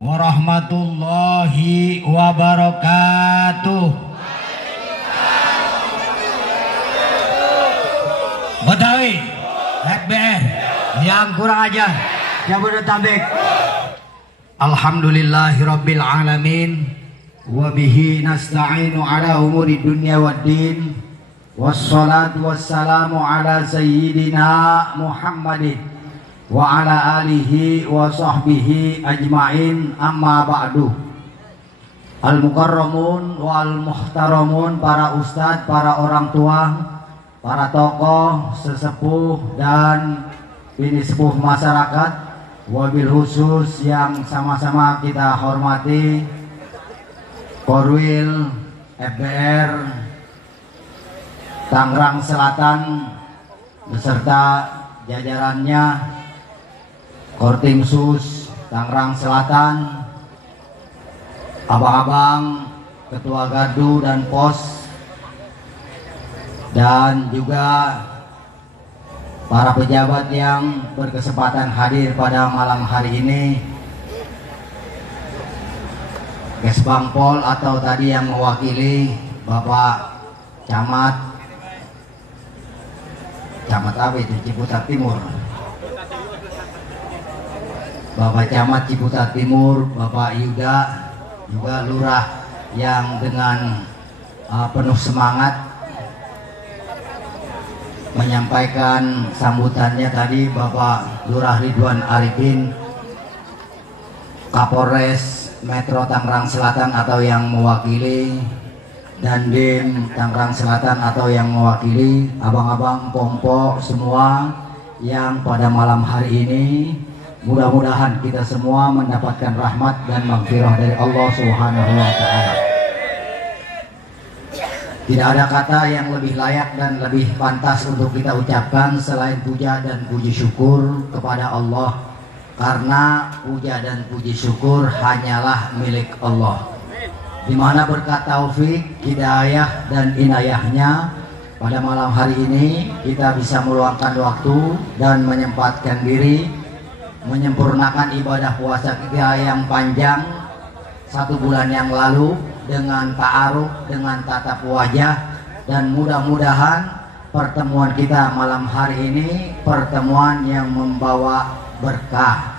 warahmatullahi wabarakatuh. Betawi, FBR, yang kurang ajar, Jabodetabek. Alhamdulillahirabbil alamin, wa bihi nasta'inu ala umuri dunya waddin. Wassalatu wassalamu ala sayyidina Muhammadin wa ala alihi wa sahbihi ajma'in, amma ba'du. Al-mukarramun wal muhtaramun, para ustadz, para orang tua, para tokoh, sesepuh dan bini sepuh masyarakat, wabil khusus yang sama-sama kita hormati Korwil FBR Tangerang Selatan beserta jajarannya, Kortimsus Tangerang Selatan, abang-abang, ketua gardu dan pos, dan juga para pejabat yang berkesempatan hadir pada malam hari ini, Kesbangpol atau tadi yang mewakili Bapak Camat apa itu, Ciputat Timur, Bapak Camat Ciputat Timur, Bapak Yuda, juga lurah yang dengan penuh semangat menyampaikan sambutannya tadi, Bapak Lurah Ridwan Arifin, Kapolres Metro Tangerang Selatan atau yang mewakili, dan Dim Tangerang Selatan atau yang mewakili, abang-abang Pompo semua yang pada malam hari ini mudah-mudahan kita semua mendapatkan rahmat dan maghfirah dari Allah Subhanahu wa Ta'ala. Tidak ada kata yang lebih layak dan lebih pantas untuk kita ucapkan selain puja dan puji syukur kepada Allah, karena puja dan puji syukur hanyalah milik Allah, di mana berkat taufik, hidayah dan inayahnya pada malam hari ini kita bisa meluangkan waktu dan menyempatkan diri menyempurnakan ibadah puasa kita yang panjang 1 bulan yang lalu dengan ta'aruf, dengan tatap wajah, dan mudah-mudahan pertemuan kita malam hari ini pertemuan yang membawa berkah,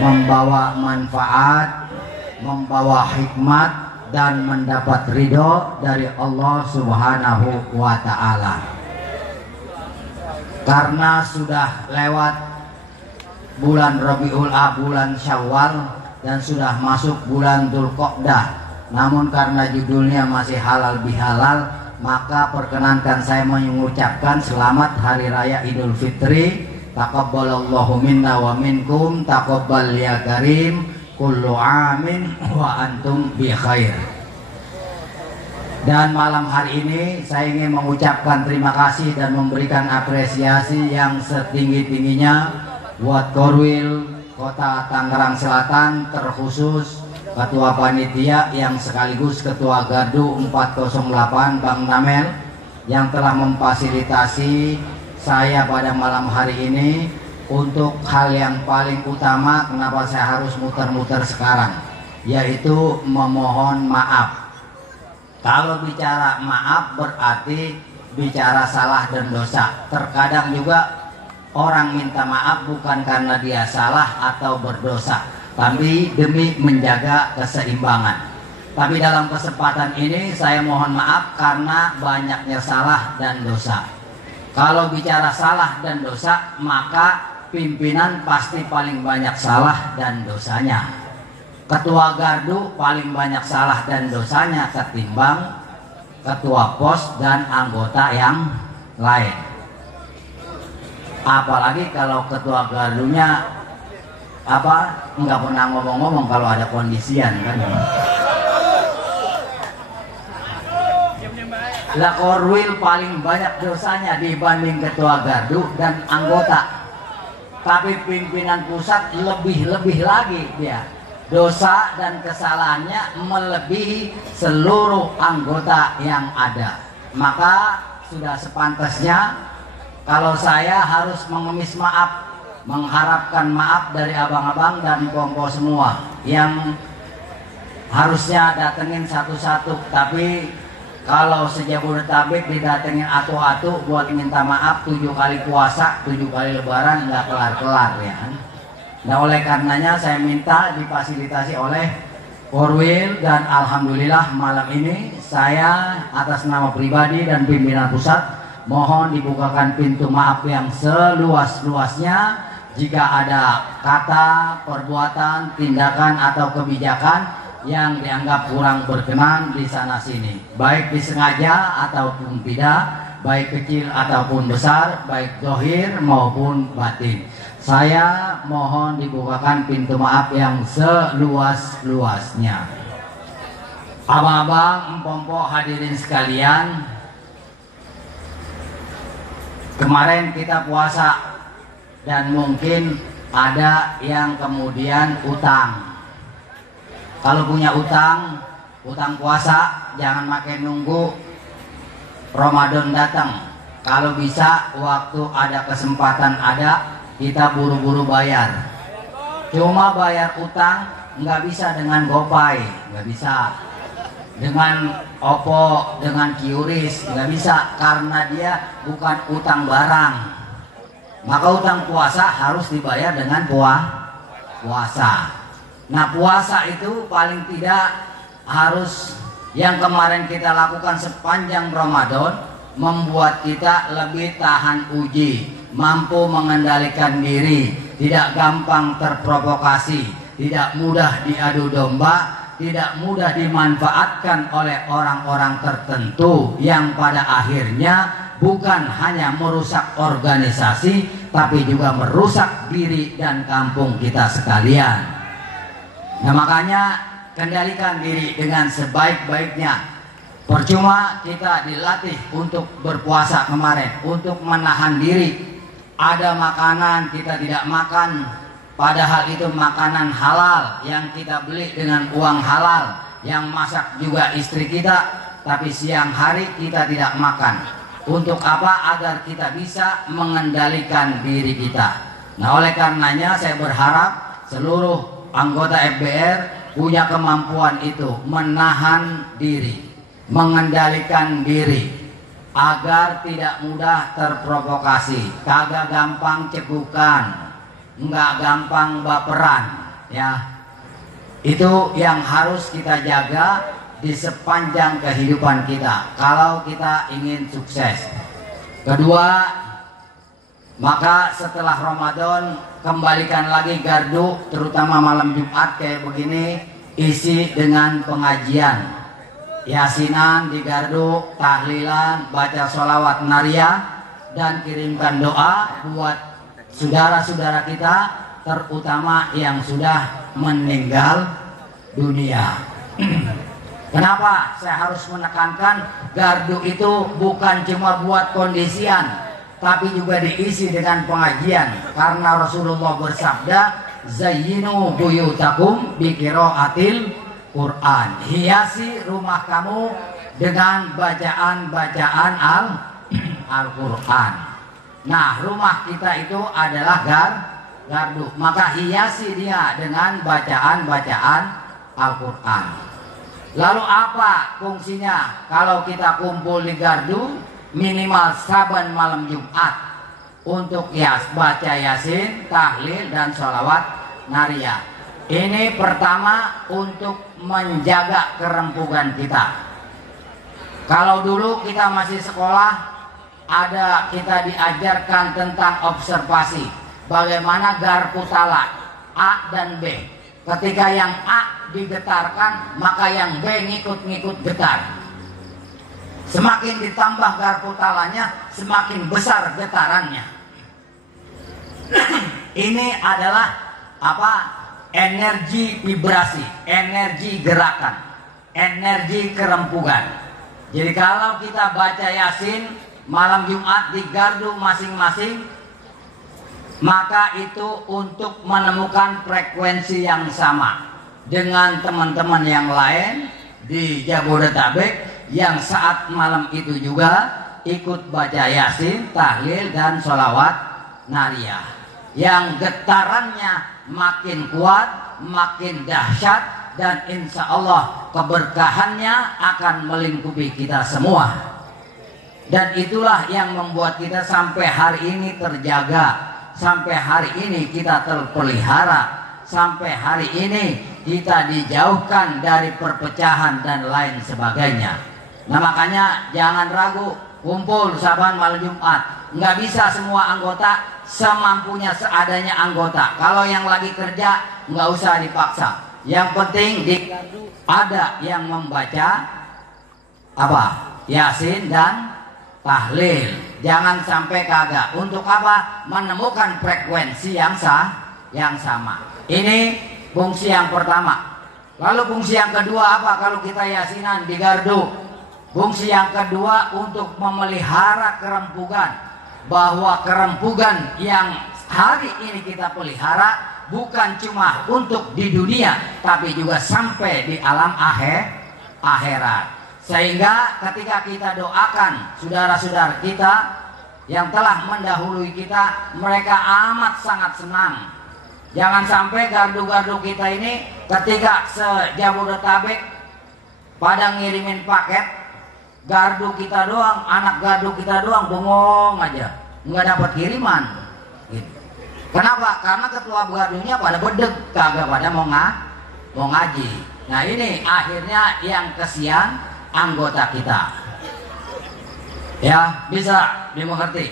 membawa manfaat, membawa hikmat, dan mendapat ridho dari Allah Subhanahu wa Ta'ala. Karena sudah lewat bulan Rabiul Awal, bulan Syawal, dan sudah masuk bulan Dzulqa'dah, namun karena judulnya masih halal bihalal, maka perkenankan saya mengucapkan selamat Hari Raya Idul Fitri. Taqabbalallahu minna wa minkum, taqabbal ya karim, kullu amin wa antum bi khair. Dan malam hari ini saya ingin mengucapkan terima kasih dan memberikan apresiasi yang setinggi-tingginya buat Korwil Kota Tangerang Selatan, terkhusus Ketua Panitia yang sekaligus Ketua Gardu 408 Bang Namel, yang telah memfasilitasi saya pada malam hari ini untuk hal yang paling utama kenapa saya harus muter-muter sekarang, yaitu memohon maaf. Kalau bicara maaf berarti bicara salah dan dosa. Terkadang juga orang minta maaf bukan karena dia salah atau berdosa, tapi demi menjaga keseimbangan. Tapi dalam kesempatan ini saya mohon maaf karena banyaknya salah dan dosa. Kalau bicara salah dan dosa, maka pimpinan pasti paling banyak salah dan dosanya. Ketua gardu paling banyak salah dan dosanya ketimbang ketua pos dan anggota yang lain. Apalagi kalau ketua gardunya nggak pernah ngomong-ngomong kalau ada kondisian kan. Lah Korwil paling banyak dosanya dibanding ketua gardu dan anggota. Tapi pimpinan pusat lebih lagi dia. Dosa dan kesalahannya melebihi seluruh anggota yang ada. Maka sudah sepantasnya kalau saya harus mengemis maaf mengharapkan maaf dari abang-abang dan pompo semua yang harusnya datengin satu-satu, tapi kalau sejabodetabek didatengin atu-atu buat minta maaf 7 kali puasa, 7 kali lebaran nggak kelar-kelar ya. Nah oleh karenanya saya minta difasilitasi oleh Korwil, dan alhamdulillah malam ini saya atas nama pribadi dan pimpinan pusat mohon dibukakan pintu maaf yang seluas-luasnya jika ada kata, perbuatan, tindakan atau kebijakan yang dianggap kurang berkenan di sana sini, baik disengaja ataupun tidak, baik kecil ataupun besar, baik zahir maupun batin. Saya mohon dibukakan pintu maaf yang seluas-luasnya. Abang-abang, empompo, hadirin sekalian, kemarin kita puasa dan mungkin ada yang kemudian utang. Kalau punya utang puasa jangan makin nunggu Ramadan datang. Kalau bisa waktu ada kesempatan kita buru-buru bayar. Cuma bayar utang nggak bisa dengan GoPay, nggak bisa dengan OVO, dengan QRIS, nggak bisa karena dia bukan utang barang. Maka utang puasa harus dibayar dengan puasa. Nah puasa itu paling tidak harus yang kemarin kita lakukan sepanjang Ramadan membuat kita lebih tahan uji, mampu mengendalikan diri, tidak gampang terprovokasi, tidak mudah diadu domba, tidak mudah dimanfaatkan oleh orang-orang tertentu yang pada akhirnya bukan hanya merusak organisasi tapi juga merusak diri dan kampung kita sekalian. Nah makanya kendalikan diri dengan sebaik-baiknya. Percuma kita dilatih untuk berpuasa kemarin, untuk menahan diri. Ada makanan kita tidak makan, padahal itu makanan halal yang kita beli dengan uang halal, yang masak juga istri kita, tapi siang hari kita tidak makan. Untuk apa? Agar kita bisa mengendalikan diri kita. Nah oleh karenanya saya berharap seluruh anggota FBR punya kemampuan itu, menahan diri, mengendalikan diri agar tidak mudah terprovokasi, kagak gampang cegukan, nggak gampang baperan ya. Itu yang harus kita jaga di sepanjang kehidupan kita kalau kita ingin sukses. Kedua, maka setelah Ramadan kembalikan lagi gardu, terutama malam Jumat kayak begini, isi dengan pengajian, yasinan di gardu, tahlilan, baca sholawat nariyah, dan kirimkan doa buat saudara-saudara kita, terutama yang sudah meninggal dunia. Kenapa saya harus menekankan gardu itu bukan cuma buat kondisian, tapi juga diisi dengan pengajian, karena Rasulullah bersabda, zayyinu buyutakum biqiraatil Quran, hiasi rumah kamu dengan bacaan-bacaan Al-Quran. Nah rumah kita itu adalah gardu, maka hiasi dia dengan bacaan-bacaan Al-Quran. Lalu apa fungsinya kalau kita kumpul di gardu? Minimal saban malam Jumat untuk baca yasin, tahlil, dan sholawat nariyah. Ini pertama untuk menjaga kerempugan kita. Kalau dulu kita masih sekolah, kita diajarkan tentang observasi, bagaimana garpu talak A dan B. Ketika yang A digetarkan, maka yang B ngikut-ngikut getar. Semakin ditambah garpu talanya, semakin besar getarannya. Ini adalah energi vibrasi, energi gerakan, energi kerempugan. Jadi kalau kita baca yasin malam Jumat di gardu masing-masing, maka itu untuk menemukan frekuensi yang sama dengan teman-teman yang lain di Jabodetabek yang saat malam itu juga ikut baca yasin, tahlil, dan sholawat nariyah. yang getarannya makin kuat, makin dahsyat, dan insya Allah keberkahannya akan melingkupi kita semua. Dan itulah yang membuat kita sampai hari ini terjaga, sampai hari ini kita terpelihara, sampai hari ini kita dijauhkan dari perpecahan dan lain sebagainya. Nah makanya jangan ragu, kumpul saban malam Jumat. Nggak bisa semua anggota semampunya, seadanya anggota. Kalau yang lagi kerja nggak usah dipaksa. Yang penting ada yang membaca apa? Yasin dan tahlil. Jangan sampai kagak. Untuk apa? Menemukan frekuensi yang sama. Ini fungsi yang pertama. Lalu fungsi yang kedua apa? Kalau kita yasinan di gardu, fungsi yang kedua untuk memelihara kerempugan. Bahwa kerempugan yang hari ini kita pelihara bukan cuma untuk di dunia, tapi juga sampai di alam akhirat. Sehingga ketika kita doakan saudara-saudara kita yang telah mendahului kita, mereka amat sangat senang. Jangan sampai gardu-gardu kita ini ketika se-Jabodetabek pada ngirimin paket, gardu kita doang, anak gardu kita doang bengong aja, nggak dapat kiriman. Gitu. Kenapa? Karena ketua gardunya pada bedeg, kagak pada mau ngaji. Nah ini akhirnya yang kesian anggota kita. Ya bisa dimengerti.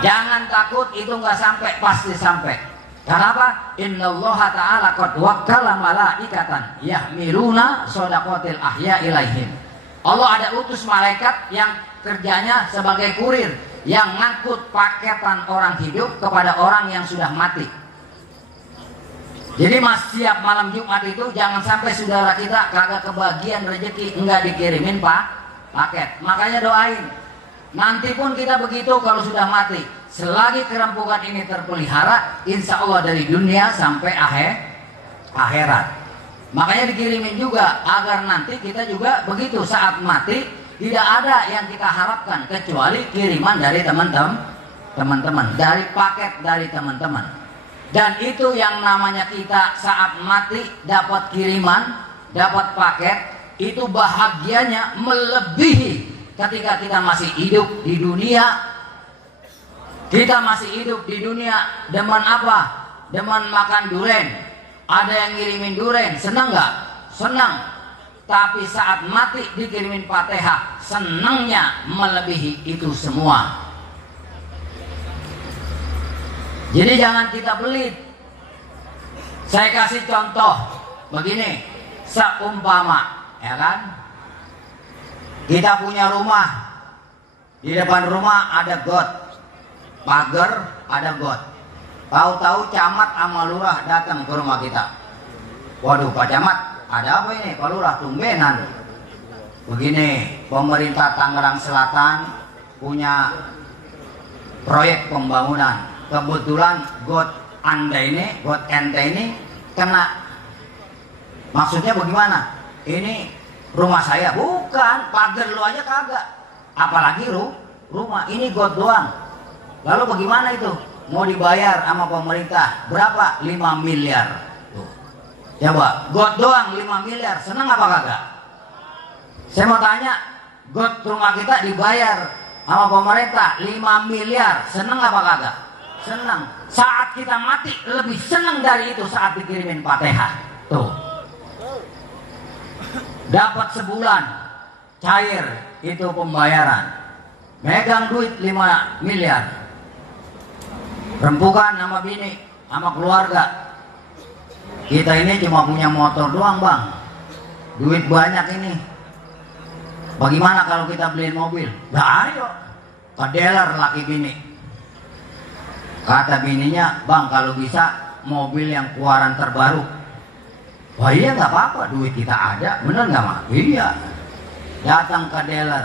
Jangan takut, itu nggak sampai, pasti sampai. Kenapa? Innallaha ta'ala qad wakkala malaikatan yahmiluna shadaqatil ahya ilaihim. Allah ada utus malaikat yang kerjanya sebagai kurir, yang ngangkut paketan orang hidup kepada orang yang sudah mati. Jadi mas siap malam Jumat itu jangan sampai saudara kita kagak kebagian rezeki, enggak dikirimin paket. Makanya doain. Nanti pun kita begitu kalau sudah mati. Selagi kerempukan ini terpelihara, insya Allah dari dunia sampai akhirat. Makanya dikirimin juga agar nanti kita juga begitu saat mati tidak ada yang kita harapkan kecuali kiriman dari teman-teman, dari paket dari teman-teman. Dan itu yang namanya kita saat mati dapat kiriman, dapat paket, itu bahagianya melebihi ketika kita masih hidup di dunia. Kita masih hidup di dunia, demen apa? Demen makan duren. Ada yang ngirimin duren, senang nggak? Senang. Tapi saat mati dikirimin Fatihah, senangnya melebihi itu semua. Jadi jangan kita pelit. Saya kasih contoh begini, seumpama, ya kan? Kita punya rumah, di depan rumah ada got, pagar ada got. Tahu-tahu camat sama lurah datang ke rumah kita. Waduh Pak Camat, ada apa ini? Pak Lurah tumbenan. Begini, pemerintah Tangerang Selatan punya proyek pembangunan. Kebetulan got anda ini, got ente ini kena. Maksudnya bagaimana? Ini rumah saya, bukan, pagar lu aja kagak. Apalagi rumah, ini got doang. Lalu bagaimana itu? Mau dibayar sama pemerintah berapa? 5 miliar. Tuh. Coba, got doang 5 miliar, senang apa kagak? Saya mau tanya, got rumah kita dibayar sama pemerintah 5 miliar, senang apa kagak? Senang. Saat kita mati lebih senang dari itu saat dikirimin Fatihah. Tuh. Dapat sebulan cair itu pembayaran. Megang duit 5 miliar. Rempukan sama bini, sama keluarga. Kita ini cuma punya motor doang bang, duit banyak ini. Bagaimana kalau kita beliin mobil? Nah ayo, ke dealer laki bini. Kata bininya, bang kalau bisa mobil yang keluaran terbaru. Wah iya nggak apa-apa, duit kita ada, bener nggak mak? Iya. Datang ke dealer,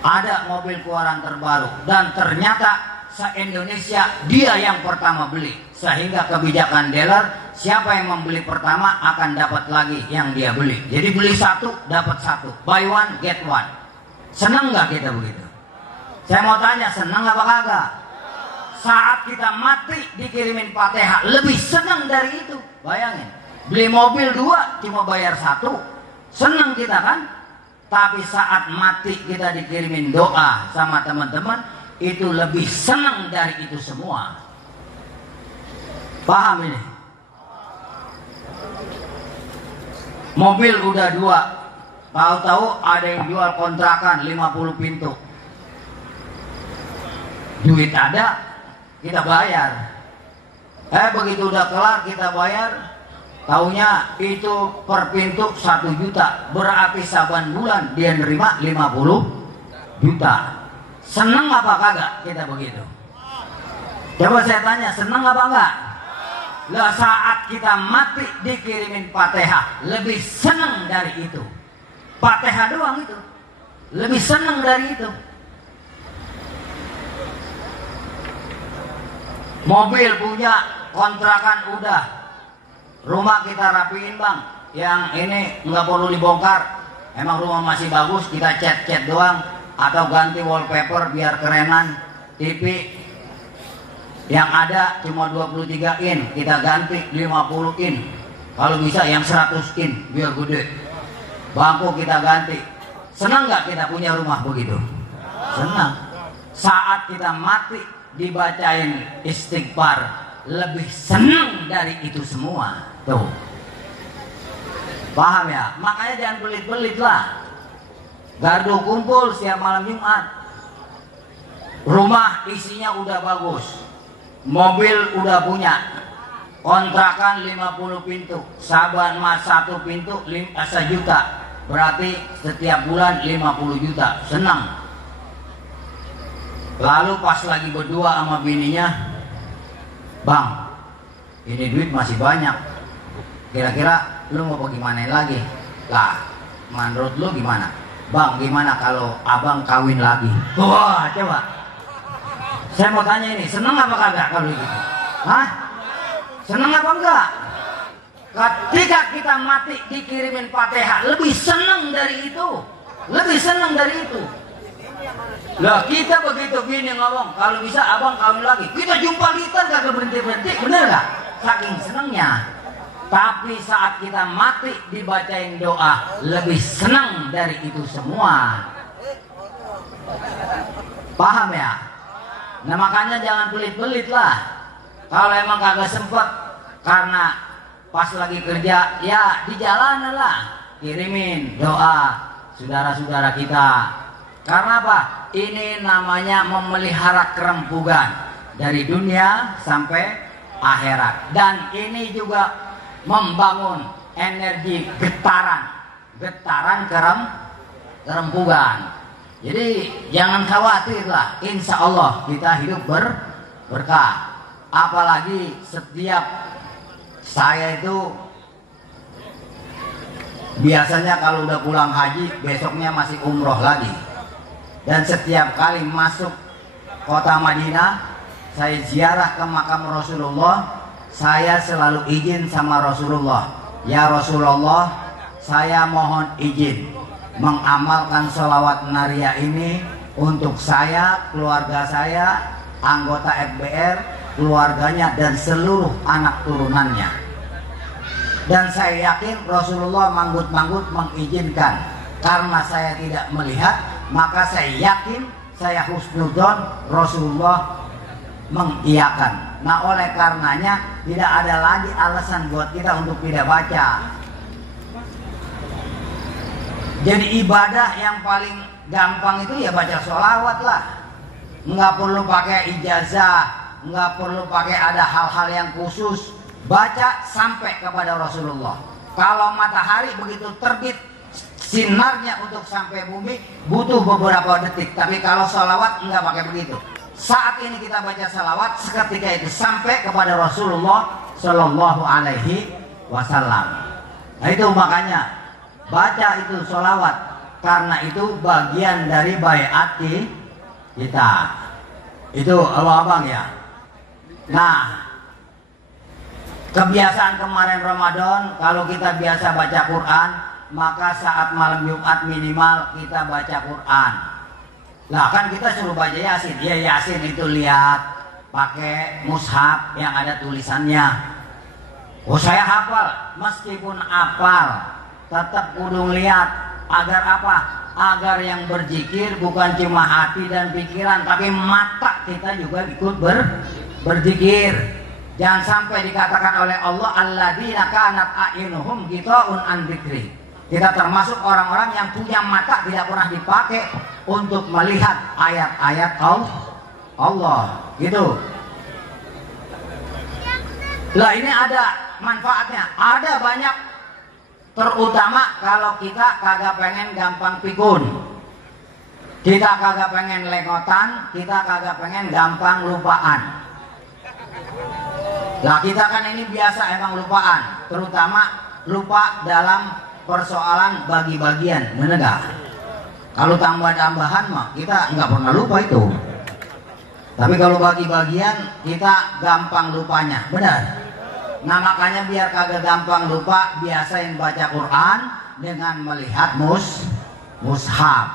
ada mobil keluaran terbaru dan ternyata se-Indonesia dia yang pertama beli, sehingga kebijakan dealer siapa yang membeli pertama akan dapat lagi yang dia beli. Jadi beli satu dapat satu, buy one get one. Senang nggak kita begitu? Saya mau tanya, senang apa kagak? saat kita mati dikirimin Fatihah lebih senang dari itu. Bayangin, beli mobil 2 cuma bayar 1, senang kita kan? Tapi saat mati kita dikirimin doa sama teman-teman, itu lebih senang dari itu semua. Paham ini? Mobil udah 2, tahu-tahu ada yang jual kontrakan 50 pintu. Duit ada, kita bayar. Begitu udah kelar kita bayar, taunya itu per pintu 1 juta. Berarti saban bulan dia nerima 50 juta. Seneng apa kagak kita begitu? Coba saya tanya, seneng apa enggak? Lah saat kita mati dikirimin Fatihah, lebih seneng dari itu. Fatihah doang itu, lebih seneng dari itu. Mobil punya, kontrakan udah, rumah kita rapiin bang, yang ini nggak perlu dibongkar, emang rumah masih bagus, kita cat doang, atau ganti wallpaper biar kerenan. TV yang ada cuma 23 in, kita ganti 50 in, kalau bisa yang 100 in biar gede. Bangku kita ganti. Senang nggak kita punya rumah begitu? Senang. Saat kita mati dibacain istighfar, lebih senang dari itu semua. Tuh, paham ya? Makanya jangan pelit-pelit lah. Gardu kumpul setiap malam Jumat, rumah isinya udah bagus, mobil udah punya, kontrakan 50 pintu, saban mas 1 pintu 1 juta, berarti setiap bulan 50 juta, senang. Lalu pas lagi berdua sama bininya, bang, ini duit masih banyak, kira-kira lu mau bagaimana lagi? Lah, menurut lu gimana? Bang, gimana kalau abang kawin lagi? Wah, coba. Saya mau tanya ini, seneng apa kagak kalau gitu? Hah? Seneng apa enggak? Ketika kita mati dikirimin Fatihah, lebih seneng dari itu. Lebih seneng dari itu. Lah kita begitu gini ngomong, kalau bisa abang kawin lagi, kita jumpa litan kagak berhenti-berhenti, bener gak? Saking senengnya. Tapi saat kita mati dibacain doa, lebih senang dari itu semua. Paham ya? Nah makanya jangan pelit-pelit lah. Kalau emang kagak sempet, karena pas lagi kerja, ya di jalanan lah, kirimin doa saudara-saudara kita. Karena apa? Ini namanya memelihara kerempugan dari dunia sampai akhirat. Dan ini juga membangun energi getaran kerempugan. Jadi jangan khawatir lah, insya Allah kita hidup berkah. Apalagi setiap saya itu biasanya kalau udah pulang haji besoknya masih umroh lagi. Dan setiap kali masuk kota Madinah, saya ziarah ke makam Rasulullah, saya selalu izin sama Rasulullah, ya Rasulullah, saya mohon izin mengamalkan sholawat naria ini untuk saya, keluarga saya, anggota FBR, keluarganya dan seluruh anak turunannya. Dan saya yakin Rasulullah manggut-manggut mengizinkan. Karena saya tidak melihat, maka saya yakin, saya husnudzon, Rasulullah mengiyakan. Nah oleh karenanya tidak ada lagi alasan buat kita untuk tidak baca. Jadi ibadah yang paling gampang itu ya baca sholawat lah. Nggak perlu pakai ijazah, nggak perlu pakai ada hal-hal yang khusus. Baca sampai kepada Rasulullah. Kalau matahari begitu terbit, sinarnya untuk sampai bumi butuh beberapa detik. Tapi kalau sholawat nggak pakai begitu. Saat ini kita baca salawat, seketika itu sampai kepada Rasulullah Shallallahu Alaihi Wasallam. Nah itu makanya baca itu sholawat, karena itu bagian dari baiat kita. Itu abang ya. Nah, kebiasaan kemarin Ramadan, kalau kita biasa baca Quran, maka saat malam Jumat minimal kita baca Quran. Lah kan kita suruh baca Yasin. Ya Yasin itu lihat pakai mushaf yang ada tulisannya. Oh saya hafal, meskipun hafal tetap kudu lihat agar apa? Agar yang berzikir bukan cuma hati dan pikiran, tapi mata kita juga ikut berzikir. Jangan sampai dikatakan oleh Allah alladzina kanat a'yunuhum ghita'un an dzikri. Kita termasuk orang-orang yang punya mata tidak pernah dipakai untuk melihat ayat-ayat Allah, gitu. Lah ini ada manfaatnya, ada banyak. Terutama kalau kita kagak pengen gampang pikun, kita kagak pengen lengotan, kita kagak pengen gampang lupaan. Lah kita kan ini biasa emang lupaan, terutama lupa dalam persoalan bagi-bagian, menegak. Kalau tambah-tambahan mah kita nggak pernah lupa itu. Tapi kalau bagi-bagian kita gampang lupanya, benar. Nah makanya biar kagak gampang lupa, biasain baca Quran dengan melihat mushaf.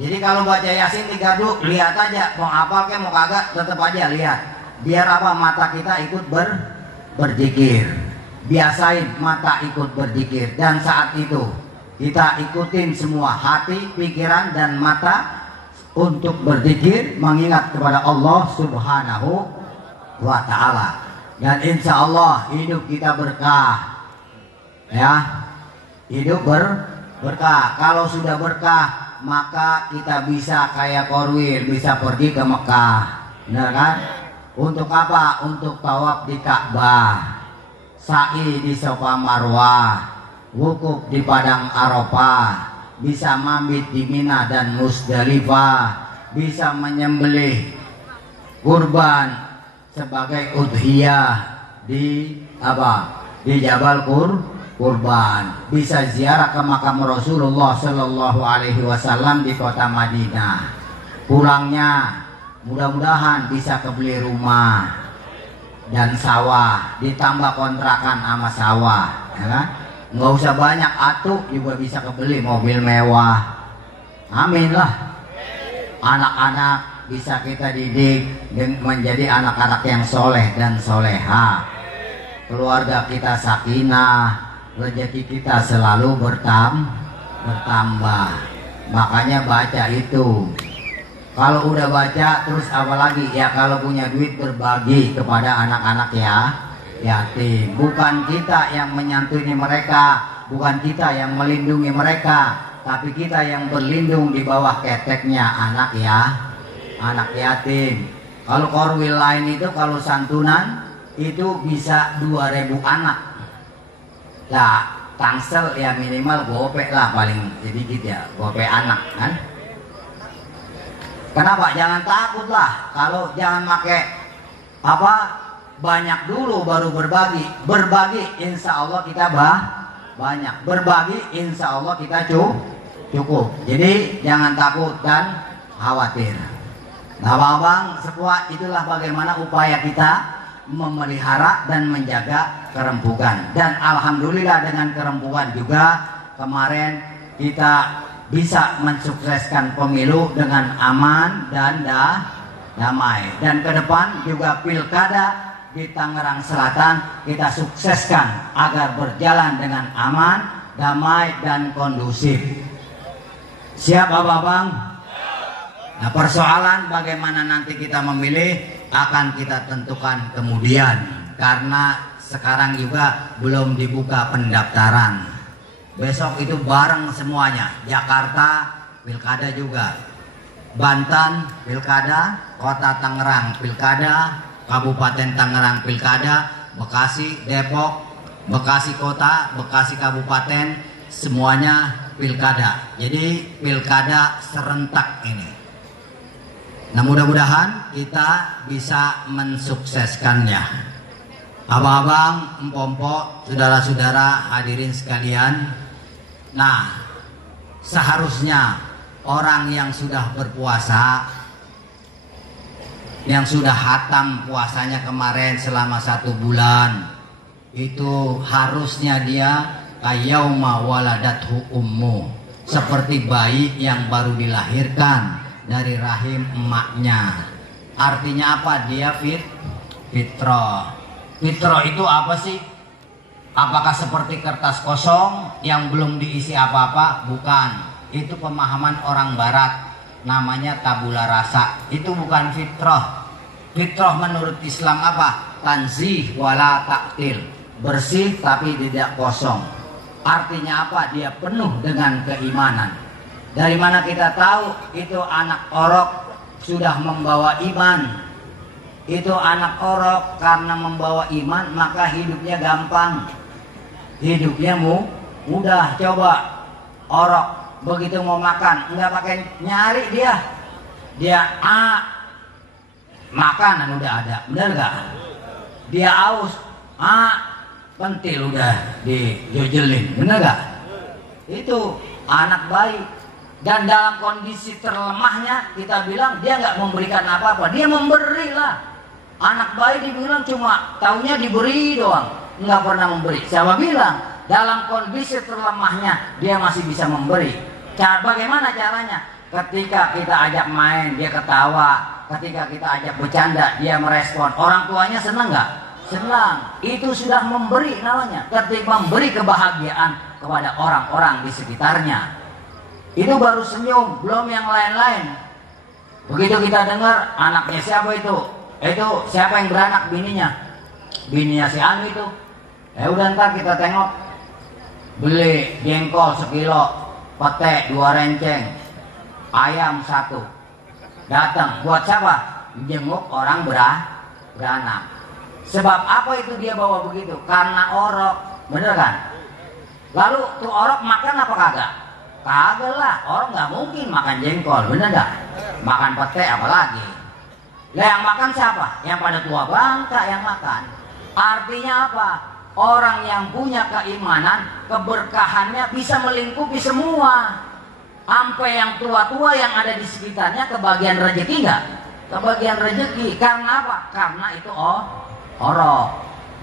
Jadi kalau baca Yasin 3 juz, lihat aja, mau hafal ke mau kagak tetap aja lihat. Biar apa? Mata kita ikut berzikir. Biasain mata ikut berzikir, dan saat itu kita ikutin semua hati, pikiran dan mata untuk berzikir, mengingat kepada Allah Subhanahu wa ta'ala. Dan insya Allah hidup kita berkah, ya, hidup berkah. Kalau sudah berkah, maka kita bisa kayak Korwil, bisa pergi ke Mekah, benar kan? Untuk apa? Untuk tawaf di Ka'bah, sa'i di Safa Marwah, wukuf di Padang Arafah, bisa mabit di Mina dan Musdalifah, bisa menyembelih kurban sebagai udhiyah di apa? Di Jabal Kurban, bisa ziarah ke makam Rasulullah Shallallahu Alaihi Wasallam di kota Madinah. Pulangnya mudah-mudahan bisa kebeli rumah dan sawah, ditambah kontrakan sama sawah, ya kan? Nggak usah banyak, atuh juga bisa kebeli mobil mewah. Amin lah. Anak-anak bisa kita didik menjadi anak-anak yang soleh dan soleha. Keluarga kita sakinah, rezeki kita selalu bertambah. Makanya baca itu. Kalau udah baca terus apalagi ya, kalau punya duit berbagi kepada anak-anak ya yatim. Bukan kita yang menyantuni mereka, bukan kita yang melindungi mereka, tapi kita yang berlindung di bawah keteknya anak yatim. Kalau Korwil lain itu kalau santunan itu bisa 2000 anak. Nah, tangsel ya minimal gope lah paling sedikit ya, gope anak kan. Kenapa? Jangan takut lah. Kalau jangan pakai apa, banyak dulu baru berbagi. Berbagi insya Allah kita banyak. Berbagi insya Allah kita cukup. Jadi jangan takut dan khawatir. Nah Bang, semua itulah bagaimana upaya kita memelihara dan menjaga kerempukan. Dan alhamdulillah dengan kerempukan juga kemarin kita bisa mensukseskan pemilu dengan aman dan damai. Dan ke depan juga pilkada di Tangerang Selatan kita sukseskan agar berjalan dengan aman, damai dan kondusif. Siap Bang? Nah persoalan bagaimana nanti kita memilih akan kita tentukan kemudian, karena sekarang juga belum dibuka pendaftaran. Besok itu bareng semuanya, Jakarta pilkada juga, Banten pilkada, Kota Tangerang pilkada, Kabupaten Tangerang pilkada, Bekasi, Depok, Bekasi Kota, Bekasi Kabupaten, semuanya pilkada. Jadi pilkada serentak ini. Nah mudah-mudahan kita bisa mensukseskannya. Abang-abang, empom-empom, saudara-saudara hadirin sekalian. Nah seharusnya orang yang sudah berpuasa, yang sudah hatam puasanya kemarin selama 1 bulan, itu harusnya dia kayauma waladathu ummu, seperti bayi yang baru dilahirkan dari rahim emaknya. Artinya apa? Dia fitrah. Fitrah itu apa sih? Apakah seperti kertas kosong yang belum diisi apa-apa? Bukan. Itu pemahaman orang barat, namanya tabula rasa. Itu bukan fitrah. Fitrah menurut Islam apa? Tanzih wala taktil. Bersih tapi tidak kosong. Artinya apa? Dia penuh dengan keimanan. Dari mana kita tahu itu anak orok sudah membawa iman? Itu anak orok karena membawa iman maka hidupnya gampang. Hidupnya mudah. Coba orok begitu mau makan nggak pakai nyari, dia makanan udah ada, bener nggak? Dia aus, pentil udah dijojelin, bener nggak? Itu anak baik. Dan dalam kondisi terlemahnya kita bilang dia nggak memberikan apa-apa, dia memberi lah. Anak baik dibilang cuma taunya diberi doang, nggak pernah memberi. Siapa bilang dalam kondisi terlemahnya dia masih bisa memberi? Bagaimana caranya? Ketika kita ajak main dia ketawa, ketika kita ajak bercanda dia merespon. Orang tuanya senang nggak? Senang. Itu sudah memberi namanya. Ketika memberi kebahagiaan kepada orang-orang di sekitarnya, itu baru senyum, belum yang lain-lain. Begitu kita dengar anaknya siapa itu siapa yang beranak? Bininya si Anu itu. Udah ntar kita tengok, beli jengkol 1 kilo, pete 2 renceng, ayam 1. Datang buat siapa? Jenguk orang beranak. Sebab apa itu dia bawa begitu? Karena orok, bener kan? Lalu tuh orok makan apa kagak? Kagak lah, orang nggak mungkin makan jengkol, bener nggak? Makan pete apalagi? Lah yang makan siapa? Yang pada tua bangka yang makan. Artinya apa? Orang yang punya keimanan, keberkahannya bisa melingkupi semua. Sampai yang tua-tua yang ada di sekitarnya kebagian rezeki nggak? Kebagian rezeki. Karena apa? Karena itu orok.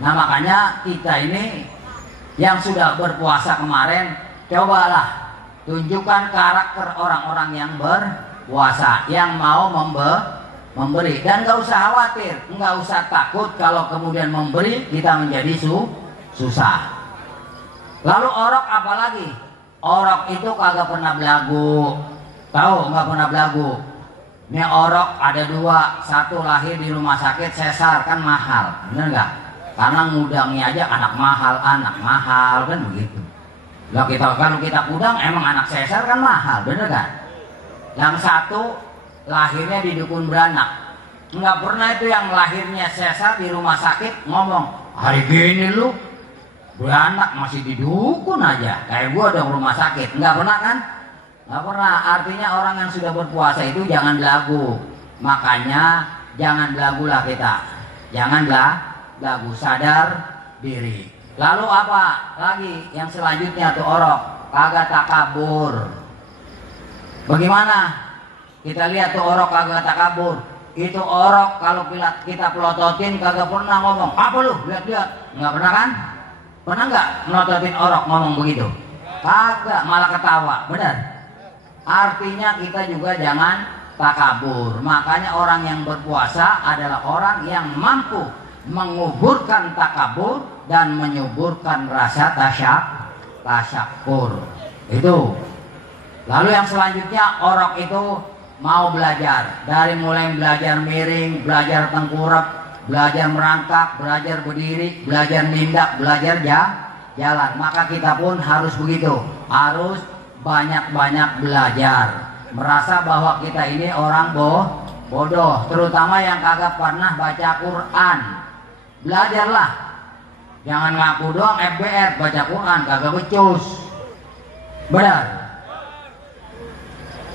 Nah makanya kita ini yang sudah berpuasa kemarin, cobalah tunjukkan karakter orang-orang yang berpuasa, yang mau memberi. Dan gak usah khawatir, gak usah takut kalau kemudian memberi kita menjadi susah. Lalu orok apalagi? Orok itu kagak pernah belagu. Tahu gak pernah belagu? Ini orok ada 2, 1 lahir di rumah sakit sesar, kan mahal, bener gak? Karena ngudangnya aja anak mahal kan begitu. Lah kalau kita kudang emang anak sesar kan mahal, bener kan? Yang 1 lahirnya di dukun beranak. Nggak pernah itu yang lahirnya sesar di rumah sakit ngomong, hari gini lu beranak masih di dukun aja, kayak gua dong rumah sakit. Nggak pernah kan? Nggak pernah. Artinya orang yang sudah berpuasa itu jangan belagu. Makanya jangan belagu lah kita. Jangan belagu, sadar diri. Lalu apa lagi yang selanjutnya tuh orok? Kagak takabur. Bagaimana? Kita lihat tuh orok kagak takabur. Itu orok kalau kita pelototin kagak pernah ngomong, apa lu? Lihat-lihat. Nggak pernah kan? Pernah nggak melototin orok ngomong begitu? Kagak, malah ketawa. Benar? Artinya kita juga jangan takabur. Makanya orang yang berpuasa adalah orang yang mampu menguburkan takabur dan menyuburkan rasa tasyakur. Itu. Lalu yang selanjutnya orok itu mau belajar. Dari mulai belajar miring, belajar tengkurap, belajar merangkak, belajar berdiri, belajar nindak, belajar jalan. Maka kita pun harus begitu. Harus banyak-banyak belajar. Merasa bahwa kita ini orang bodoh. Terutama yang kagak pernah baca Quran. Belajarlah. Jangan ngaku doang FBR baca Quran kagak becus. Benar.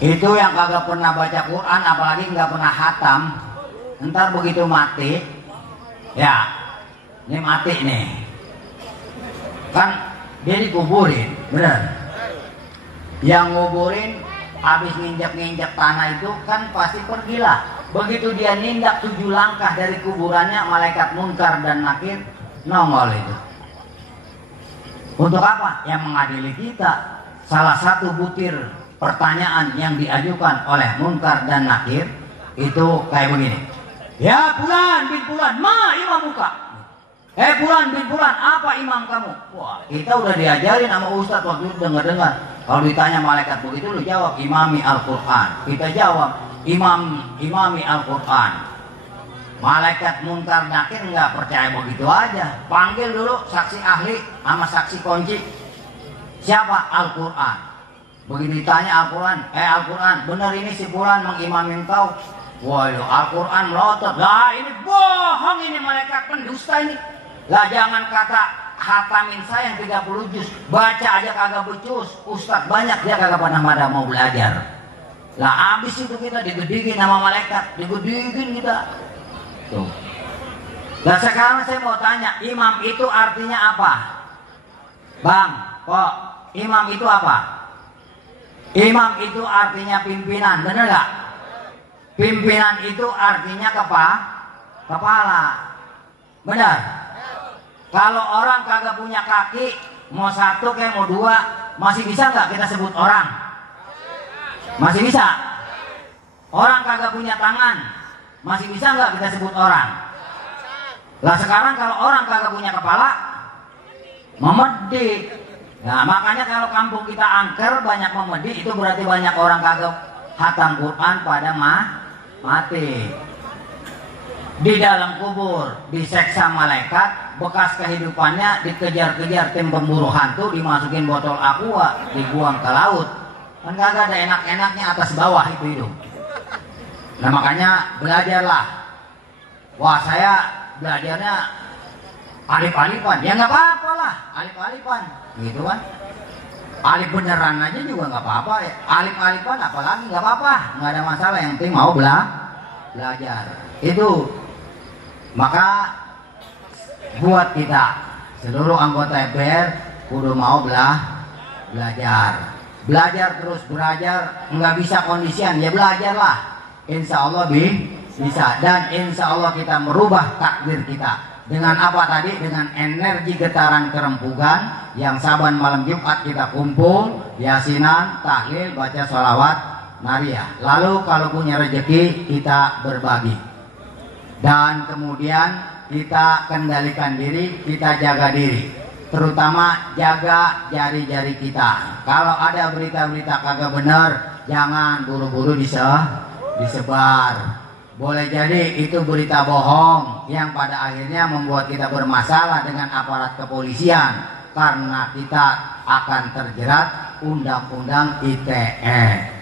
Itu yang kagak pernah baca Quran apalagi nggak pernah hatam. Ntar begitu mati, ya ini mati nih. Kan dia dikuburin, benar. Yang nguburin habis nginjak-nginjak tanah itu kan pasti pergilah. Begitu dia nindak 7 langkah dari kuburannya, malaikat munkar dan nakir nongol itu. Untuk apa? Yang mengadili kita. Salah satu butir pertanyaan yang diajukan oleh munkar dan nakir itu kayak begini. Ya Fulan bin Fulan, ma imamuka. Fulan bin Fulan, apa imam kamu? Wah, kita udah diajarin sama Ustadz waktu itu dengar-dengar. Kalau ditanya malaikat begitu, lu jawab imami Al-Quran. Kita jawab imami Al-Quran. Malaikat Munkar Nakir nggak percaya begitu aja. Panggil dulu saksi ahli sama saksi kunci. Siapa? Al-Quran. Begitu ditanya Al-Quran, Al-Quran, benar ini si Fulan mengimami engkau? Waduh, Al-Quran melotot. Lah ini bohong, ini malaikat pendusta ini. Lah jangan kata khatamin saya yang 30 juz, baca aja kagak becus. Ustadz banyak dia kagak pernah pada mau belajar. Lah abis itu kita digedikin sama malaikat, digedikin kita. Tuh. Nah sekarang saya mau tanya, imam itu artinya apa? Bang, kok imam itu apa? Imam itu artinya pimpinan, bener gak? Pimpinan itu artinya kepala, benar? Kalau orang kagak punya kaki, mau satu kayak mau dua, masih bisa nggak kita sebut orang? Masih bisa. Orang kagak punya tangan, masih bisa nggak kita sebut orang? Lah sekarang kalau orang kagak punya kepala, memedik. Nah makanya kalau kampung kita angker banyak memedik, itu berarti banyak orang kagak hatam Quran pada mati. Di dalam kubur diseksa malaikat, bekas kehidupannya dikejar-kejar tim pemburu hantu, dimasukin botol aqua, dibuang ke laut. Kan kagak ada enak-enaknya atas bawah itu hidup. Nah makanya belajarlah. Wah saya belajarnya alif-alifan, ya nggak apa-apa lah, alif-alifan, gitu kan. Alif beneran aja juga nggak apa-apa, ya. Alif-alifan apalagi nggak apa-apa, nggak ada masalah, yang penting mau belajar. Itu maka buat kita seluruh anggota MPR kudu mau belajar terus belajar, nggak bisa kondisian ya belajarlah. Insya Allah bisa, dan insya Allah kita merubah takdir kita dengan apa tadi, dengan energi getaran kerempugan yang saban malam Jumat kita kumpul yasinan, tahlil, baca sholawat nariyah. Lalu kalau punya rezeki kita berbagi. Dan kemudian kita kendalikan diri, kita jaga diri, terutama jaga jari-jari kita. Kalau ada berita-berita kagak benar, jangan buru-buru disebar. Boleh jadi itu berita bohong yang pada akhirnya membuat kita bermasalah dengan aparat kepolisian, karena kita akan terjerat undang-undang ITE.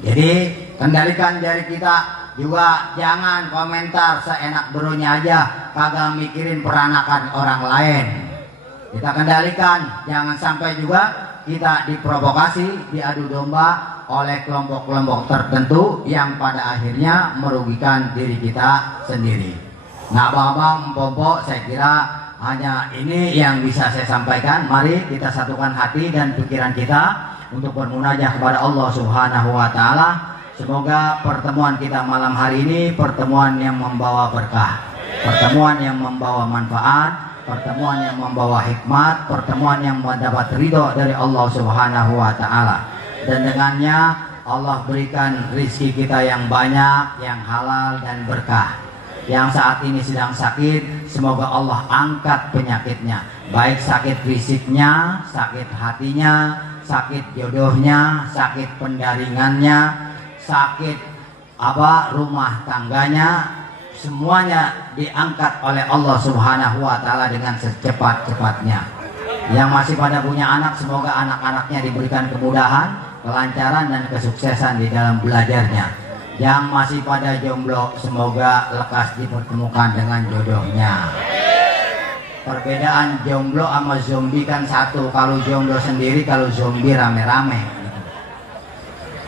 Jadi kendalikan jari kita. Juga jangan komentar seenak berunya aja, kagak mikirin peranakan orang lain. Kita kendalikan, jangan sampai juga kita diprovokasi, diadu domba oleh kelompok-kelompok tertentu yang pada akhirnya merugikan diri kita sendiri. Nah Bang Pompo, saya kira hanya ini yang bisa saya sampaikan. Mari kita satukan hati dan pikiran kita untuk bermunajat kepada Allah Subhanahu wa Ta'ala. Semoga pertemuan kita malam hari ini pertemuan yang membawa berkah, pertemuan yang membawa manfaat, pertemuan yang membawa hikmat, pertemuan yang mendapat ridho dari Allah Subhanahu wa Ta'ala. Dan dengannya Allah berikan rizki kita yang banyak, yang halal dan berkah. Yang saat ini sedang sakit, semoga Allah angkat penyakitnya, baik sakit fisiknya, sakit hatinya, sakit jodohnya, sakit pendaringannya, sakit rumah tangganya, semuanya diangkat oleh Allah Subhanahu wa Ta'ala dengan secepat-cepatnya. Yang masih pada punya anak, semoga anak-anaknya diberikan kemudahan, kelancaran dan kesuksesan di dalam belajarnya. Yang masih pada jomblo, semoga lekas dipertemukan dengan jodohnya. Perbedaan jomblo sama zombie kan satu, kalau jomblo sendiri, kalau zombie rame-rame.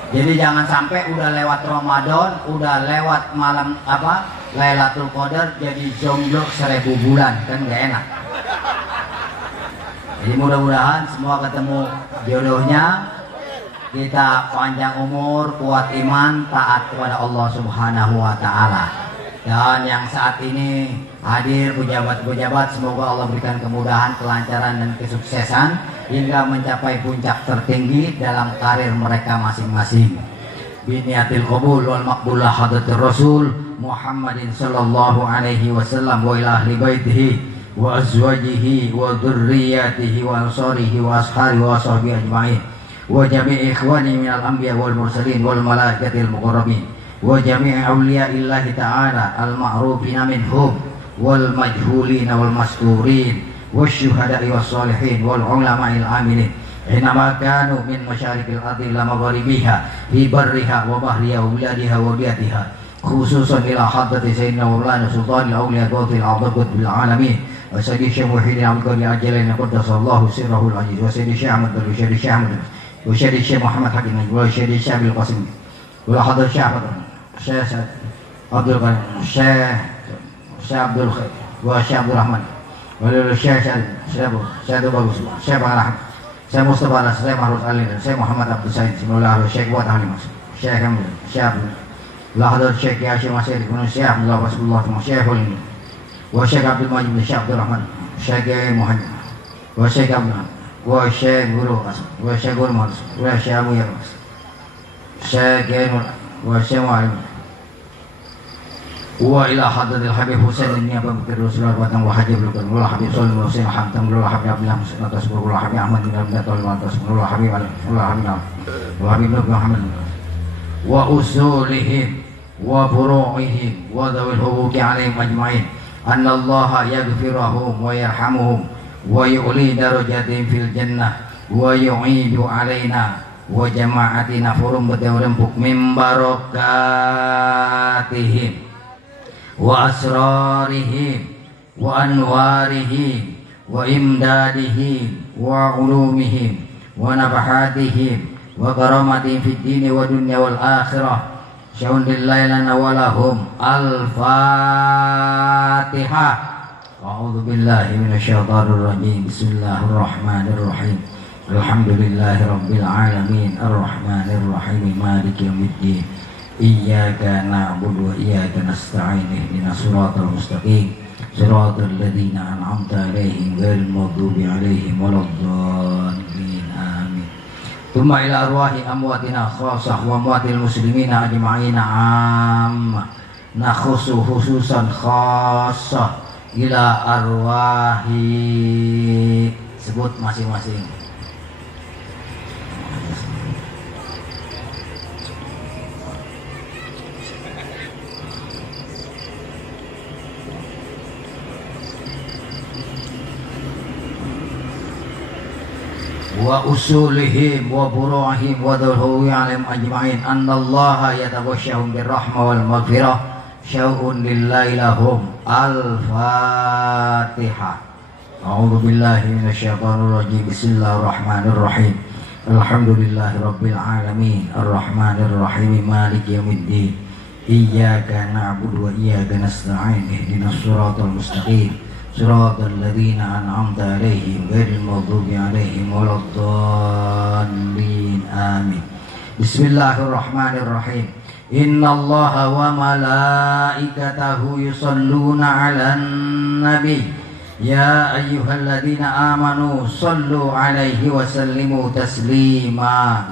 Jadi jangan sampai udah lewat Ramadan, udah lewat malam Lailatul Qadar, jadi jomblo 1000 bulan, kan nggak enak. Jadi mudah-mudahan semua ketemu jodohnya, kita panjang umur, kuat iman, taat kepada Allah Subhanahu wa Ta'ala. Dan yang saat ini hadir pejabat-pejabat, semoga Allah berikan kemudahan, kelancaran dan kesuksesan hingga mencapai puncak tertinggi dalam karir mereka masing-masing. Biniatil qabul wal maqbulah hadratir Rasul Muhammadin sallallahu alaihi wasallam wa ila ahli baitihi wa azwajihi wa dzurriyyatihi wa ansarihi wa ashabihi wa sahbihi ajma'in wa jami'i ikhwani minal anbiya wal mursalin wal malaikatil muqarrabin wa jami'i awliya'illahi ta'ala al-ma'rufina minhum wal majhulina wal masturin wasyuhada'i was salihin wal ulama'il amilin hinama kanu min masyarikil ardi ila magharibiha fi barriha wa bahriha wa biladiha wa biyatiha khususan ila hadrati sayyidina wa maulana sultanil awliya qawtil a'dhaqut bil alamin wa sayyidi syekh muhyiddin abdul qadir ajalina qaddasallahu sirrahul aziz wa sayyidi syekh ahmad wa sayyidi syekh ahmad wa sayyidi syekh muhammad hakim wa sayyidi syekh bil qasim wa hadrat syekh abdul qadir syekh abdul khair wa syekh abdul rahman wa syekh bagus syekh Rahman Syekh Mustafa Anas, Syekh Mahruz Ali, Syekh Muhammad Abdul Said, Syekh Buat Ahli Mas, Syekh Hamid, Syekh Lahadul Syekh Yashim Masir, Syekh Abdullah Wasbullah, Syekh Hulini, wa Syekh Abdul Majid, Syekh Abdul Rahman, Syekh Muhammad, wa Syekh Abdul, wa Syekh Guru Asad, wa Syekh Guru Mas, wa Syekh Abu Yarmas, Syekh Gainul, wa Syekh Mu'alim, wa ila hadratil Habib Husain bin Abu Bakar Rasulullah wa Hajib Lukan wa Habib Sulaiman Husain Hamdan wa Habib Abdullah atas wa Habib Ahmad bin Abdul atas wa Habib Ali wa Habib Nur Muhammad wa usulihim wa furu'ihim wa dhawil huquqi alaihim ajma'in anna Allah yaghfiruhum wa yarhamuhum wa yu'li darajatihim fil jannah wa yu'idu alaina wa jama'atina furum batawrempuk min barakatihim wa asrarihim wa anwarihim wa imdadihim wa ulumihim wa nafahatihim wa karamatihim fid dini wa dunya wal akhirah sya'un lillahi lana wa lahum al-fatihah. A'udzu billahi minasyaitonir rajim. Bismillahirrahmanirrahim. Alhamdulillahi rabbil alamin arrahmanir rahim maliki yaumiddin. Iyyaka na'budu wa iyyaka nasta'in ihdinas siratal mustaqim siratal ladzina an'amta 'alaihim ghairil maghdubi 'alaihim waladdallin amin. Tsumma ila arwahi amwatina khassah wa amwatil muslimina ajma'ina 'amma nakhusu khususan khassah ila arwahi sebut masing-masing. Wa usulihim wa furu'ihim wa dhulhuwi alim ajma'in annallaha yatabashshahum birrahma wal maghfirah syau'un lillahi lahum al-fatihah. A'udzu billahi minasyaitonir rajim. Bismillahirrahmanirrahim. Alhamdulillahi rabbil alamin arrahmanir rahim maliki yaumiddin. Iyyaka na'budu wa iyyaka nasta'in ihdinas siratal mustaqim siratal ladzina an'amta 'alaihim ghairil maghdubi 'alaihim waladdallin amin. Bismillahirrahmanirrahim. Innallaha wa malaikatahu yusholluna 'alan nabi ya ayyuhalladzina amanu shallu 'alaihi wa sallimu taslima.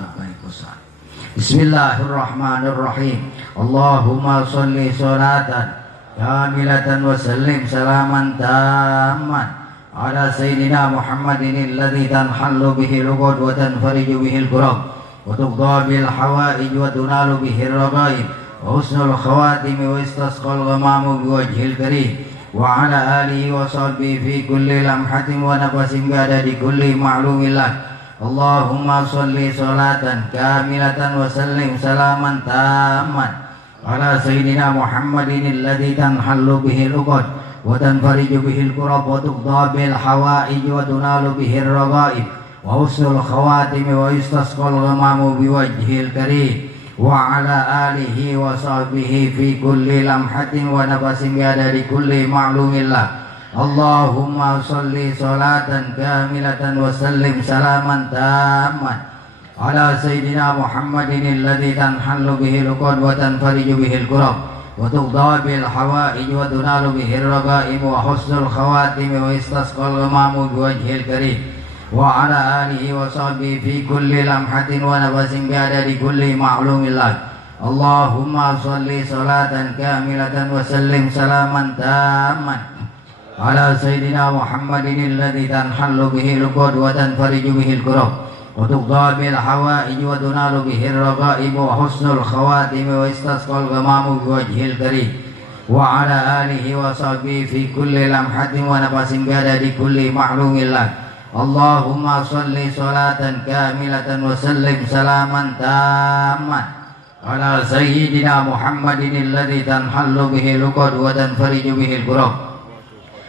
Bismillahirrahmanirrahim. Allahumma shalli sholatan kamilatan wa sallim salaman tamman ala sayyidina Muhammadin alladhi tanhallu bihi al-uqad wa tanfariju bihi al-kurab wa tuqda bil hawaij wa tunalu bihi ar-raghaib wa husnul khawatim wa istasqal ghamamu biwajhil karim wa ala alihi wa sahbihi fi kulli lamhatin wa nafasin gada di kulli ma'lumillah. Allahumma sholli sholatan kamilatan wa sallim salaman tamman ala sayyidina Muhammadin alladhi tanhallu bihi al-uqad wa tanfariju bihi al-kurab wa tuqda bil hawaij wa tunalu bihi ar-raghaib wa husnul khawatim wa yustasqal ghamamu biwajhil karim wa ala alihi wa sahbihi fi kulli lamhatin wa nafasin bi'adadi kulli ma'lumillah. Allahumma sholli sholatan kamilatan wa sallim salaman tamman ala sayyidina Muhammadin alladhi tanhallu bihi al-uqad wa tanfariju bihi al-kurab wa tuqda bil hawaij wa tunalu bihi ar-raghaib wa husnul khawatim wa istasqal ghamamu biwajhil karim wa ala alihi wa sahbihi fi kulli lamhatin wa nafasin bi'adadi kulli ma'lumillah. Allahumma sholli sholatan kamilatan wa sallim salaman tamman ala sayyidina Muhammadin alladhi tanhallu bihi al-uqad wa tanfariju bihi al-kurab wa tuqda bil hawaij wa tunalu bihi ar-raga'ib wa husnul khawatim wa istasqal ghamamu bi wajhil karim wa ala alihi wa sahbihi fi kulli lamhatin wa nafasin bi'adadi kulli ma'lumin lak. Allahumma sholli sholatan kamilatan wa sallim salaman tamman ala sayyidina Muhammadin alladhi tanhallu bihi al-uqad wa tanfariju bihi al-kurab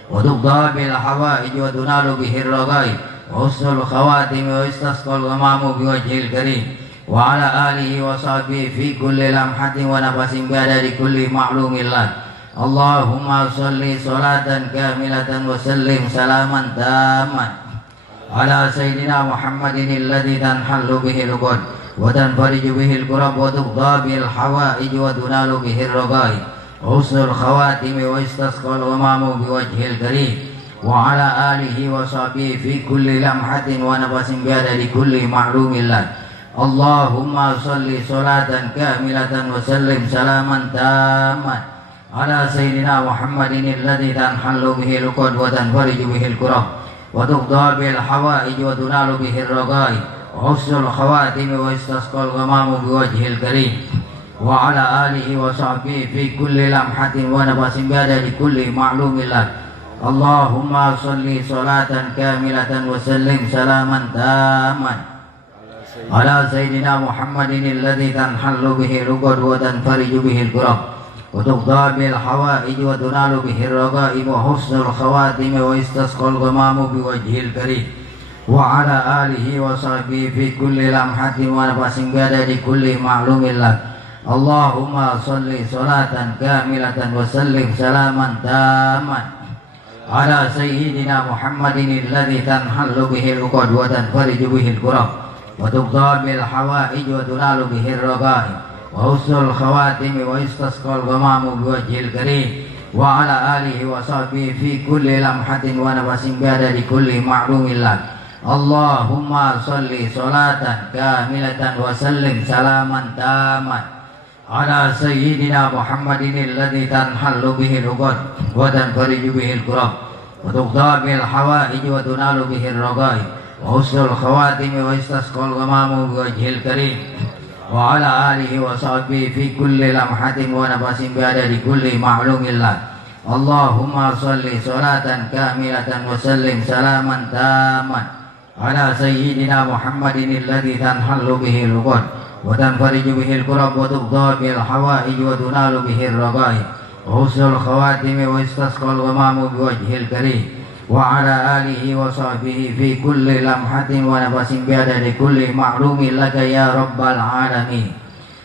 wa tuqda bil hawaij wa tunalu bihi ar-raga'ib wa husnul khawatim wa istasqal ghamamu bi wajhil karim wa ala alihi wa sahbihi fi kulli lamhatin wa nafasin bi'adadi kulli ma'lumin lak. Allahumma sholli sholatan kamilatan wa sallim salaman tamman ala sayyidina Muhammadin alladhi tanhallu bihi al-uqad wa tanfariju bihi al-kurab wa tuqda bil hawaij wa tunalu bihi ar-raga'ib wa husnul khawatim wa istasqal ghamamu bi wajhil karim wa ala alihi wa sahbihi fi kulli lamhatin wa nafasin bi'adadi kulli ma'lumin lak. Allahumma sholli sholatan kamilatan wa sallim salaman tamman ala sayyidina Muhammadin alladhi tanhallu bihi al-uqad wa tanfariju bihi al-kurab wa tuqda bil hawaij wa tunalu bihi ar-raga'ib wa husnul khawatim wa istasqal ghamamu bi wajhil karim wa ala alihi wa sahbihi fi kulli lamhatin wa nafasin bi'adadi kulli ma'lumin lak. Allahumma sholli sholatan kamilatan wa sallim salaman tamman ala sayyidina Muhammadin alladhi tanhallu bihi al-uqad wa tanfariju bihi al-kurab wa tuqda bil hawaij wa tunalu bihi ar-raga'ib wa husnul khawatim wa istasqal ghamamu bi wajhil karim wa ala alihi wa sahbihi fi kulli lamhatin wa nafasin bi'adadi kulli ma'lumin lak. Allahumma sholli sholatan kamilatan wa sallim salaman tamman ala sayyidina Muhammadin alladhi tanhallu bihi al-uqad wa tanfariju bihi al-kurab wa tuqda bil hawaij wa tunalu bihi ar-raga'ib wa husnul khawatim wa istasqal ghamamu bi wajhil karim wa ala alihi wa sahbihi fi kulli lamhatin wa nafasin bi'adadi kulli ma'lumin lak. Allahumma sholli sholatan kamilatan wa sallim salaman tamman ala sayyidina Muhammadin alladhi tanhallu bihi al-uqad wa tanfariju bihi al-kurab wa tuqda bil hawaij wa tunalu bihi ar-raga'ib wa husnul khawatim wa istasqal ghamamu bi wajhil karim wa ala alihi wa sahbihi fi kulli lamhatin wa nafasin bi'adadi kulli ma'lumin lak. Allahumma sholli sholatan kamilatan wa sallim salaman tamman ala sayyidina Muhammadin alladhi tanhallu bihi al-uqad wa tanfariju bihi al-kurab wa tuqda bil hawaij wa tunalu bihi ar-raga'ib wa husnul khawatim wa istasqal ghamamu bi wajhil karim wa ala alihi wa sahbihi fi kulli lamhatin wa nafasin bi'adadi kulli ma'lumin laka ya rabbal alamin.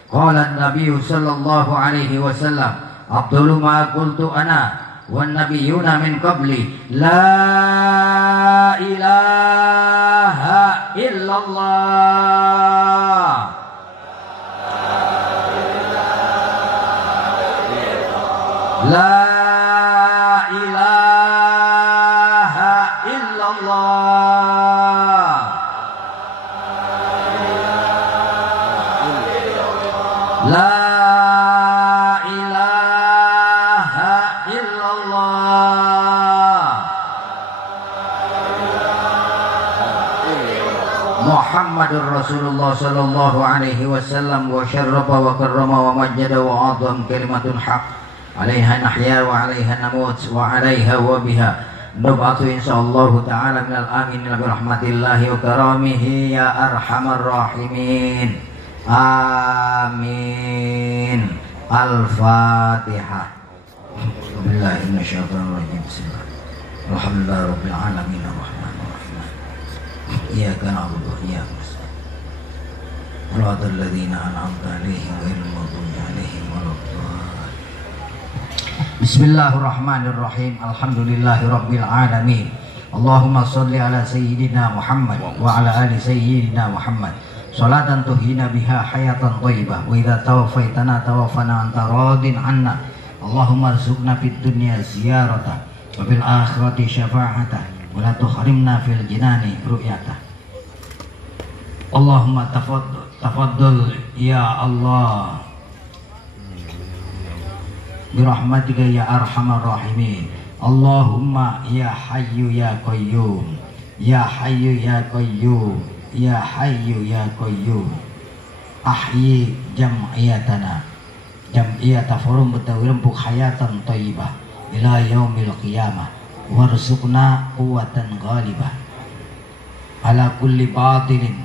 Qala an-nabiy sallallahu alaihi wasallam afdalu ma qultu ana wan nabiyyuna min qabli la ilaha illallah la ilaha illallah la ilaha illallah Muhammadur Rasulullah sallallahu alaihi wasallam wa syarrafa wa karrama wa majjada wa azam kalimatun haq alaiha nahya wa alaiha namut wa alaiha wa biha nub'atu insyaallah ta'ala minal amin bi rahmatillahi wa karamihi ya arhamar rahimin amin. Al-Fatihah. Bismillahirrahmanirrahim. Bismillah. Alhamdulillahi rabbil alamin arrahmanir rahim. Iyyaka na'budu wa iyyaka nasta'in. Shiratal ladzina an'amta 'alaihim ghairil maghdubi 'alaihim waladdallin. Bismillahirrahmanirrahim. Alhamdulillahi rabbil alamin. Allahumma sholli ala sayyidina Muhammad wa ala ali sayyidina Muhammad. Salatan tuhina biha hayatan thayyibah wa idza tawaffaitana tawaffana anta radin anna. Allahumma rzuqna fid dunya ziyarata wa fil akhirati syafa'ata wa la tuhrimna fil jinani ru'yata. Allahumma tafaddal ya Allah birahmatika ya arhamar rahimin. Allahumma ya hayyu ya qayyum, ya hayyu ya qayyum, ya hayyu ya qayyum, ahyi jam'iyatana, jam'iyata forum mutawirempuk hayatan thayyibah ila yaumil qiyamah, warzuqna quwwatan ghalibah ala kulli batilin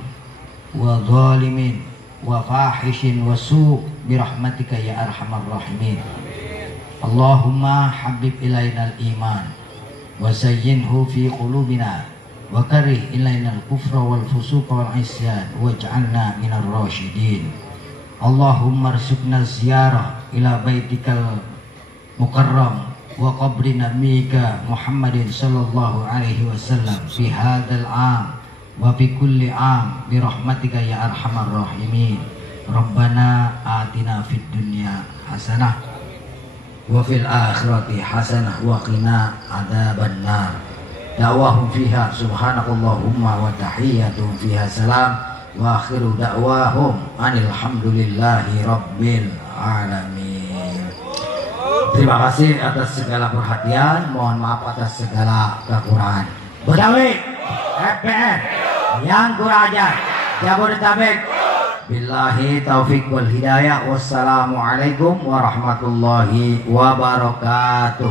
wa zalimin wa fahishin wa su' birahmatika ya arhamar rahimin. Allahumma habib ilainal iman wa zayyinhu fi qulubina wa karih ilainal kufra wal fusuqa wal isyan waj'alna minar rasyidin. Allahumma arzuqna ziyarah ila baitikal mukarram wa qabri nabiyika Muhammadin sallallahu alaihi wasallam fi hadzal am wa fi kulli am birahmatika ya arhamar rahimin. Rabbana atina fid dunya hasanah wa fil akhirati hasanah wa qina adzaban nar. Da'wahum fiha subhanakallahumma wa tahiyyatuhum fiha salam wa akhiru da'wahum anil hamdulillahi rabbil alamin. Terima kasih atas segala perhatian, mohon maaf atas segala kekurangan. Betawi, FPR, yang kurang ajar, Jabodetabek. Billahi taufiq wal hidayah. Wassalamualaikum warahmatullahi wabarakatuh.